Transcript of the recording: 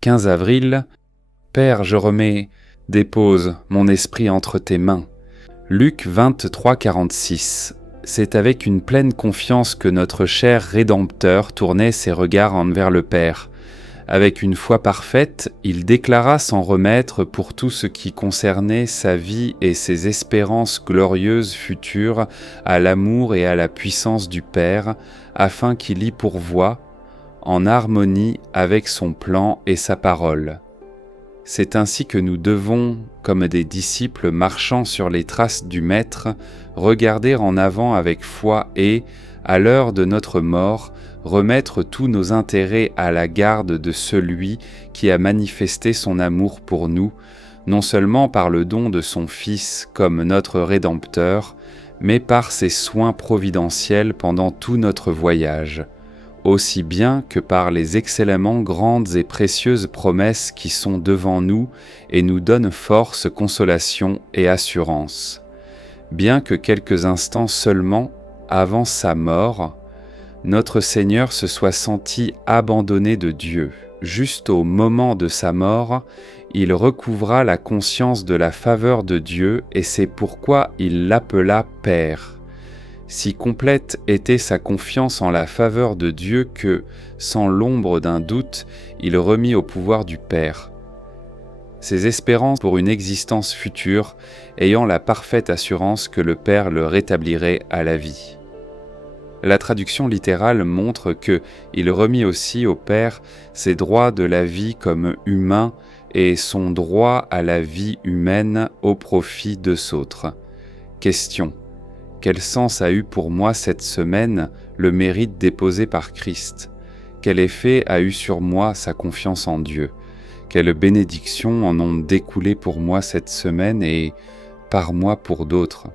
15 avril, Père, je dépose mon esprit entre tes mains. Luc 23, 46. C'est avec une pleine confiance que notre cher Rédempteur tournait ses regards envers le Père. Avec une foi parfaite, il déclara s'en remettre pour tout ce qui concernait sa vie et ses espérances glorieuses futures à l'amour et à la puissance du Père, afin qu'il y pourvoie, en harmonie avec son plan et sa parole. C'est ainsi que nous devons, comme des disciples marchant sur les traces du Maître, regarder en avant avec foi et, à l'heure de notre mort, remettre tous nos intérêts à la garde de celui qui a manifesté son amour pour nous, non seulement par le don de son Fils comme notre Rédempteur, mais par ses soins providentiels pendant tout notre voyage, aussi bien que par les excellemment grandes et précieuses promesses qui sont devant nous et nous donnent force, consolation et assurance. Bien que quelques instants seulement avant sa mort, notre Seigneur se soit senti abandonné de Dieu. Juste au moment de sa mort, il recouvra la conscience de la faveur de Dieu et c'est pourquoi il l'appela Père. Si complète était sa confiance en la faveur de Dieu que, sans l'ombre d'un doute, il remit au pouvoir du Père. Ses espérances pour une existence future, ayant la parfaite assurance que le Père le rétablirait à la vie. La traduction littérale montre que il remit aussi au Père ses droits de la vie comme humain et son droit à la vie humaine au profit de autres. Question. Quel sens a eu pour moi cette semaine le mérite déposé par Christ? Quel effet a eu sur moi sa confiance en Dieu? Quelles bénédictions en ont découlé pour moi cette semaine et par moi pour d'autres?